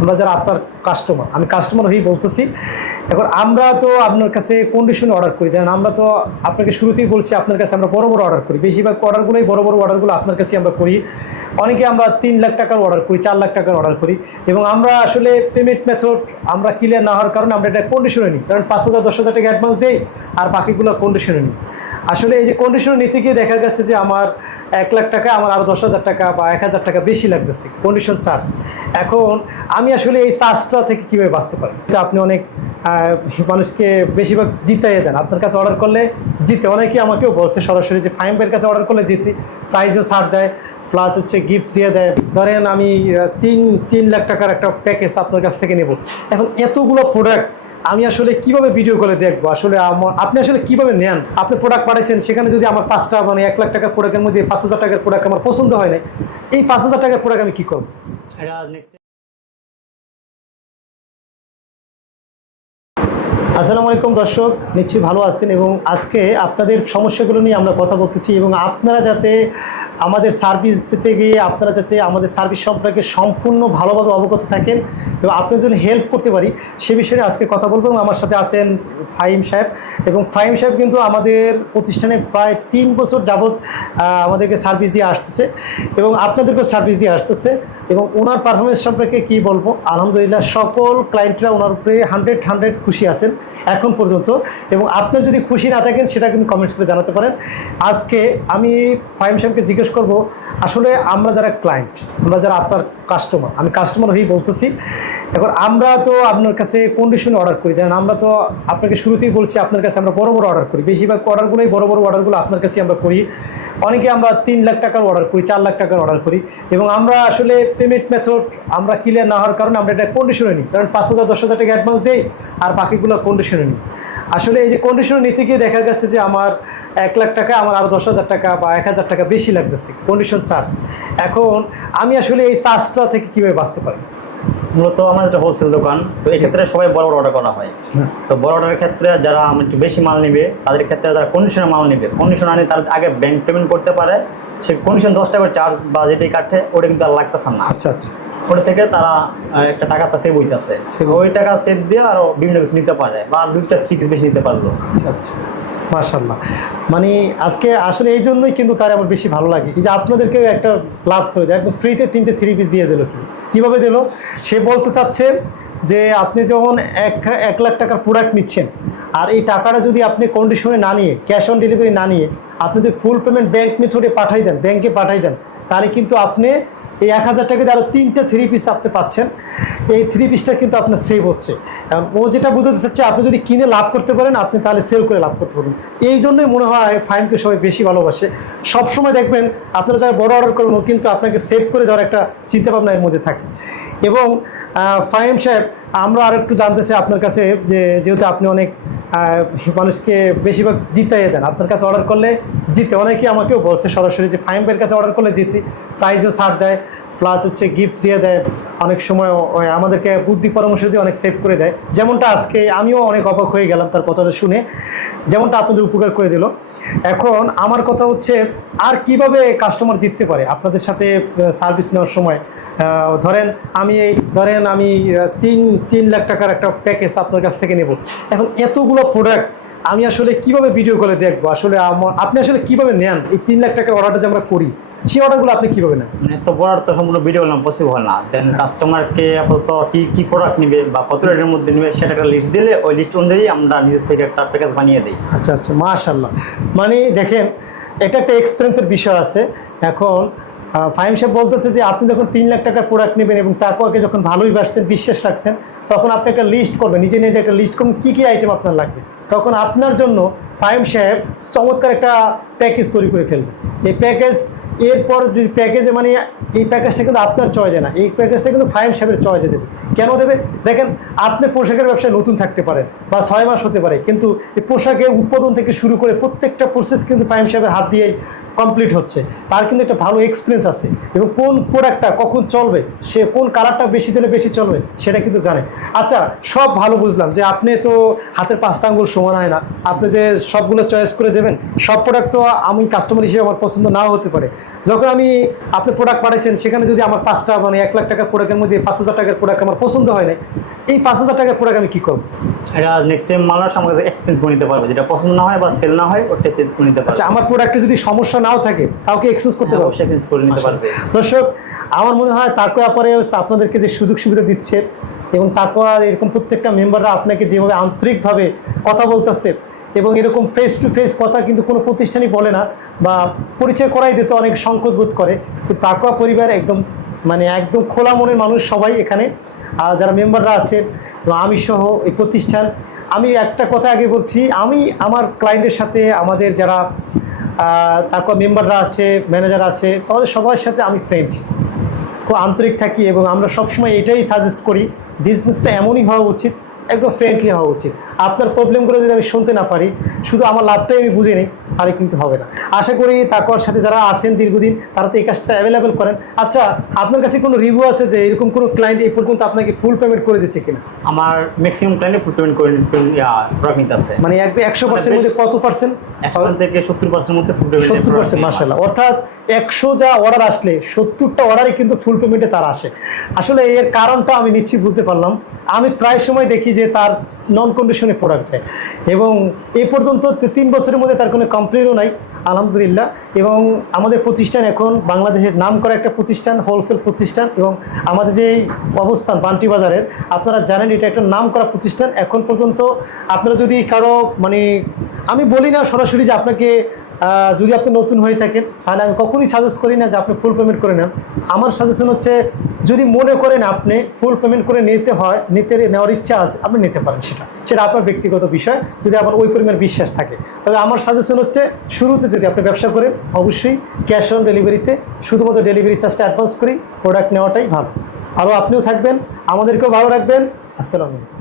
আমরা যারা আপনার কাস্টমার আমি কাস্টমার হয়েই বলতেছি। এখন আমরা তো আপনার কাছে কন্ডিশনে অর্ডার করি। যেমন আমরা তো আপনাকে শুরুতেই বলছি, আপনার কাছে আমরা বড় বড় অর্ডার করি। বেশিরভাগ অর্ডারগুলোই বড় বড় অর্ডারগুলো আপনার কাছেই আমরা করি। অনেকে আমরা তিন লাখ টাকার অর্ডার করি, চার লাখ টাকার অর্ডার করি। এবং আমরা আসলে পেমেন্ট মেথড আমরা ক্লিয়ার না হওয়ার কারণে আমরা এটা কন্ডিশনে নিই। কারণ পাঁচ হাজার, দশ হাজার টাকা অ্যাডভান্স দেই, আর বাকিগুলো কন্ডিশনে নিই। আসলে এই যে কন্ডিশনে নিতে গিয়ে দেখা গেছে যে আমার এক লাখ টাকা, আমার আরও দশ হাজার টাকা বা এক হাজার টাকা বেশি লাগতেছে কন্ডিশন চার্জ এখন আমি আসলে এই চার্জটা থেকে কীভাবে বাঁচতে পারি? তো আপনি অনেক মানুষকে বেশিরভাগ জিতাইয়ে দেন। আপনার কাছে অর্ডার করলে জিতে। অনেকেই আমাকেও বলছে সরাসরি যে ফাইমের কাছে অর্ডার করলে জিতি। প্রাইজও ছাড় দেয় প্লাস হচ্ছে গিফট দিয়ে দেয়। ধরেন আমি তিন তিন লাখ টাকার একটা প্যাকেজ আপনার কাছ থেকে নেব। এখন এতগুলো প্রোডাক্ট আমি আসলে কীভাবে ভিডিও কলে দেখব? আসলে আমার আপনি আসলে কীভাবে নেন? আপনি প্রোডাক্ট পাঠাইছেন সেখানে যদি আমার পাঁচটা মানে এক লাখ টাকার প্রোডাক্টের মধ্যে পাঁচ হাজার টাকার প্রোডাক্ট আমার পছন্দ হয় না এই পাঁচ হাজার টাকার প্রোডাক্ট আমি কী করব? আসসালামু আলাইকুম দর্শক নিশ্চয়ই ভালো আছেন এবং আজকে আপনাদের সমস্যাগুলো নিয়ে আমরা কথা বলতেছি এবং আপনারা যাতে আমাদের সার্ভিস দিতে গিয়ে আপনারা যাতে আমাদের সার্ভিস সম্পর্কে সম্পূর্ণ ভালোভাবে অবগত থাকেন এবং আপনি যদি হেল্প করতে পারি, সে বিষয়ে আজকে কথা বলব এবং আমার সাথে আছেন ফাহিম সাহেব। এবং ফাহিম সাহেব কিন্তু আমাদের প্রতিষ্ঠানে প্রায় তিন বছর যাবৎ আমাদেরকে সার্ভিস দিয়ে আসতেছে এবং আপনাদেরকেও সার্ভিস দিয়ে আসতেছে এবং ওনার পারফরমেন্স সম্পর্কে কি বলব? আলহামদুলিল্লাহ, সকল ক্লায়েন্টরা ওনার উপরে হান্ড্রেড হান্ড্রেড খুশি আছেন এখন পর্যন্ত এবং আপনার যদি খুশি না থাকেন, সেটা কিন্তু কমেন্টস করে জানাতে পারেন। আজকে আমি ফাহিম সাহেবকে জিজ্ঞেস করব, আসলে আমরা যারা ক্লায়েন্ট আমরা যারা আপনার কাস্টমার আমি কাস্টমার হয়েই বলতেছি, এখন আমরা তো আপনার কাছে কন্ডিশনে অর্ডার করি, যেমন আমরা তো আপনাকে শুরুতেই বলছি আপনার কাছে আমরা বড় বড় অর্ডার করি, বেশিরভাগ অর্ডারগুলোই বড় বড় অর্ডারগুলো আপনার কাছে আমরা করি, অনেকে আমরা তিন লাখ টাকার অর্ডার করি, চার লাখ টাকার অর্ডার করি, এবং আমরা আসলে পেমেন্ট মেথড আমরা ক্লিয়ার না হওয়ার কারণে আমরা এটা কন্ডিশনে নিই কারণ পাঁচ হাজার, দশ হাজার টাকা অ্যাডভান্স দেই, আর বাকিগুলো কন্ডিশনে নিই। আসলে এই যে কন্ডিশনে নিতে গিয়ে দেখা গেছে যে আমার এক লাখ টাকা আমার আরও দশ হাজার টাকা বা এক হাজার টাকা বেশি লাগতেছে কন্ডিশন চার্জ এখন আমি আসলে এই চার্জটা থেকে কীভাবে বাঁচতে পারি? মূলত আমার একটা হোলসেল দোকান তো এই ক্ষেত্রে সবাই বড় বড় অর্ডার করা হয়। তো বড় অর্ডারের ক্ষেত্রে যারা আমার একটু বেশি মাল নেবে তাদের ক্ষেত্রে যারা কন্ডিশনের মাল নেবে কন্ডিশন আনে তার আগে ব্যাংক পেমেন্ট করতে পারে সে কন্ডিশন দশ টাকার চার্জ বা যেটাই কাটে ওটা কিন্তু আর লাগতেছে না। আচ্ছা আচ্ছা। ওটা থেকে তারা একটা টাকাটা সেভ হইতেছে। ওই টাকা সেভ দিয়ে আরও বিভিন্ন কিছু নিতে পারে বা দুইটা থ্রি পিস বেশি নিতে পারল। আচ্ছা আচ্ছা। মাশাল্লাহ মানে আজকে আসলে এই জন্যই কিন্তু তার আমার বেশি ভালো লাগে। যে আপনাদেরকেও একটা লাভ করে দেয়। একদম ফ্রিতে তিনটে থ্রি পিস দিয়ে দিল কি কীভাবে দিল? সে বলতে চাচ্ছে যে আপনি যখন এক এক লাখ টাকার প্রোডাক্ট নিচ্ছেন আর এই টাকাটা যদি আপনি কন্ডিশনে না নিয়ে ক্যাশ অন ডেলিভারি না নিয়ে আপনি যদি ফুল পেমেন্ট ব্যাংক মেথডে পাঠাই দেন ব্যাংকে পাঠাই দেন তাহলে কিন্তু আপনি এই এক হাজার টাকাতে আরও তিনটে থ্রি পিস আপনি পাচ্ছেন। এই থ্রি পিসটা কিন্তু আপনার সেভ হচ্ছে। ও যেটা বুঝতে চাচ্ছে, আপনি যদি কিনে লাভ করতে পারেন, আপনি তাহলে সেল করে লাভ করতে পারবেন। এই জন্যই মনে হয় ফাইমকে সবাই বেশি ভালোবাসে। সবসময় দেখবেন, আপনারা যারা বড় অর্ডার করবেন কিন্তু আপনাকে সেভ করে দেওয়ার একটা চিন্তাভাবনা এর মধ্যে থাকে। এবং ফাহিম সাহেব, আমরা আর একটু জানতে চাই আপনার কাছে যে, যেহেতু আপনি অনেক মানুষকে বেশিরভাগ জিতাইয়ে দেন। আপনার কাছে অর্ডার করলে জিতে। অনেকে আমাকেও বলছে সরাসরি যে ফাইমের কাছে অর্ডার করলে জিতি। প্রাইজও ছাড় দেয়। প্লাস হচ্ছে গিফট দিয়ে দেয়, অনেক সময় আমাদেরকে বুদ্ধি পরামর্শ দিয়ে অনেক সেভ করে দেয়। যেমনটা আজকে আমিও অনেক অবাক হয়ে গেলাম তার কথাটা শুনে। যেমনটা আপনাদের উপকার করে দিল। এখন আমার কথা হচ্ছে, আর কীভাবে কাস্টমার জিততে পারে? আপনাদের সাথে সার্ভিস নেওয়ার সময় ধরেন আমি এই ধরেন আমি তিন তিন লাখ টাকার একটা প্যাকেজ আপনার কাছ থেকে নেব। এখন এতগুলো প্রোডাক্ট আমি আসলে কীভাবে ভিডিও করে দেখব? আসলে আপনি আসলে কীভাবে নেন? এই তিন লাখ টাকার অর্ডারটা যে আমরা করি সেই অর্ডারগুলো আপনি কীভাবে নেন? মানে তো বড় তো সম্পূর্ণ ভিডিও করলাম পসিবল না। দেন কাস্টমারকে আপাতত কি কি প্রোডাক্ট নেবে বা কত রেটের মধ্যে নেবে সেটা একটা লিস্ট দিলে ওই লিস্ট অনুযায়ী আমরা নিজের থেকে একটা প্যাকেজ বানিয়ে দিই। আচ্ছা আচ্ছা মাশাল্লাহ মানে দেখেন এটা একটা এক্সপেন্সের বিষয় আছে। এখন ফাহিম সাহেব বলতেছে যে আপনি যখন তিন লাখ টাকার প্রোডাক্ট নেবেন এবং তাকে যখন ভালোই বাসছেন বিশ্বাস রাখছেন তখন আপনি একটা লিস্ট করবেন নিজে নিজে একটা লিস্ট করবেন কী কী আইটেম আপনার লাগবে? তখন আপনার জন্য ফাইম সাহেব চমৎকার একটা প্যাকেজ তৈরি করে ফেলবে। এই প্যাকেজ এরপর যদি প্যাকেজে মানে এই প্যাকেজটা কিন্তু আপনার চয়েজে না, এই প্যাকেজটা কিন্তু ফাইম সাহেবের চয়েসে দেবে। কেন দেবে? দেখেন, আপনি পোশাকের ব্যবসায় নতুন থাকতে পারে বা ছয় মাস হতে পারে, কিন্তু এই পোশাকের উৎপাদন থেকে শুরু করে প্রত্যেকটা প্রসেস কিন্তু ফাইম সাহেবের হাত দিয়েই কমপ্লিট হচ্ছে। তার কিন্তু একটা ভালো এক্সপিরিয়েন্স আছে। এবং কোন প্রোডাক্টটা কখন চলবে, সে কোন কালারটা বেশি দিলে বেশি চলবে, সেটা কিন্তু জানে। আচ্ছা সব ভালো বুঝলাম যে আপনি তো হাতের পাঁচটা আঙ্গুল সমান হয় না। আপনি যে সবগুলো চয়েস করে দেবেন, সব প্রোডাক্ট তো আমি কাস্টমার হিসেবে আমার পছন্দ নাও হতে পারে। যখন আমি আপনি প্রোডাক্ট পাঠাইছেন সেখানে যদি আমার পাঁচটা মানে এক লাখ টাকার প্রোডাক্টের মধ্যে পাঁচ হাজার টাকার প্রোডাক্ট আমার পছন্দ হয় না এই পাঁচ হাজার টাকার প্রোডাক্ট আমি কী করব? এটা নেক্সট টাইম মালার আমাকে এক্সচেঞ্জ করে নিতে পারবে। যেটা পছন্দ না হয় বা সেল না হয় ওটা চেঞ্জ করে নিতে পারবে। আচ্ছা আমার প্রোডাক্টে যদি সমস্যা নাও থাকে তাও কি এক্সচেঞ্জ করতে হ্যাঁ, পারব? এক্সচেঞ্জ করে নিতে পারবে। দর্শক আমার মনে হয় তাকোয়া ব্যাপারে হচ্ছে আপনাদেরকে যে সুযোগ সুবিধা দিচ্ছে এবং তাকোয়া এরকম প্রত্যেকটা মেম্বাররা আপনাকে যেভাবে আন্তরিকভাবে কথা বলতেছে এবং এরকম ফেস টু ফেস কথা কিন্তু কোনো প্রতিষ্ঠানই বলে না বা পরিচয় করাই দিতে অনেক সংকোচ বোধ করে। কিন্তু তাকোয়া পরিবার একদম মানে একদম খোলা মনের মানুষ সবাই এখানে। আর যারা মেম্বাররা আছে আমি সহ এই প্রতিষ্ঠান, আমি একটা কথা আগে বলছি, আমি আমার ক্লায়েন্টের সাথে, আমাদের যারা তারপর মেম্বাররা আছে ম্যানেজার আছে, তাদের সবার সাথে আমি ফ্রেন্ড খুব আন্তরিক থাকি এবং আমরা সবসময় এটাই সাজেস্ট করি বিজনেসটা এমনই হওয়া উচিত, একদম ফ্রেন্ডলি হওয়া উচিত। আপনার প্রবলেমগুলো যদি আমি শুনতে না পারি শুধু আমার লাভটাই আমি বুঝে নিই তাহলে কিন্তু হবে না। আশা করি তাকওয়ার সাথে যারা আছেন দীর্ঘদিন তারা তো এই কাজটা অ্যাভেলেবেল করেন। আচ্ছা আপনার কাছে কোনো রিভিউ আছে যে এরকম কোনো ক্লায়েন্ট এই পর্যন্ত আপনাকে ফুল পেমেন্ট করে দিচ্ছে কিনা? আমার ম্যাক্সিমাম ক্লায়েন্টে ফুল পেমেন্ট করে প্রোডাক্ট আছে। মানে একদম একশো পার্সেন্ট মধ্যে কত পার্সেন্ট থেকে সত্তর পার্সেন্ট মধ্যে ফুল পেমেন্ট সত্তর পার্সেন্ট মার্শাল্লাহ অর্থাৎ একশো যা অর্ডার আসলে সত্তরটা অর্ডারই কিন্তু ফুল পেমেন্টে তার আসে। আসলে এর কারণটা আমি নিশ্চিত বুঝতে পারলাম। আমি প্রায় সময় দেখি যে তার নন কন্ডিশনে প্রোডাক্ট চাই। এবং এ পর্যন্ত তিন বছরের মধ্যে তার কোনো কমপ্লেনও নাই, আলহামদুলিল্লাহ। এবং আমাদের প্রতিষ্ঠান এখন বাংলাদেশের নাম করা একটা প্রতিষ্ঠান হোলসেল প্রতিষ্ঠান, এবং আমাদের যে অবস্থান, বান্টি বাজারের, আপনারা জানেন এটা একটা নাম করা প্রতিষ্ঠান। এখন পর্যন্ত আপনারা যদি কারও মানে আমি বলি না সরাসরি যে আপনাকে যদি আপনি নতুন হয়ে থাকেন, তাহলে আমি কখনই সাজেস্ট করি না যে আপনি ফুল পেমেন্ট করে নেন। আমার সাজেশন হচ্ছে, যদি মনে করেন আপনি ফুল পেমেন্ট করে নিতে হয়, নিতে নেওয়ার ইচ্ছা আছে, আপনি নিতে পারেন সেটা। সেটা আপনার ব্যক্তিগত বিষয়, যদি আপনার ওই পরিমাণ বিশ্বাস থাকে। তবে আমার সাজেশন হচ্ছে, শুরুতে যদি আপনি ব্যবসা করেন, অবশ্যই ক্যাশ অন ডেলিভারিতে শুধুমাত্র ডেলিভারি চার্জটা অ্যাডভান্স করি প্রোডাক্ট নেওয়াটাই ভালো। আরও আপনিও থাকবেন, আমাদেরকেও ভালো রাখবেন। আসসালামু আলাইকুম।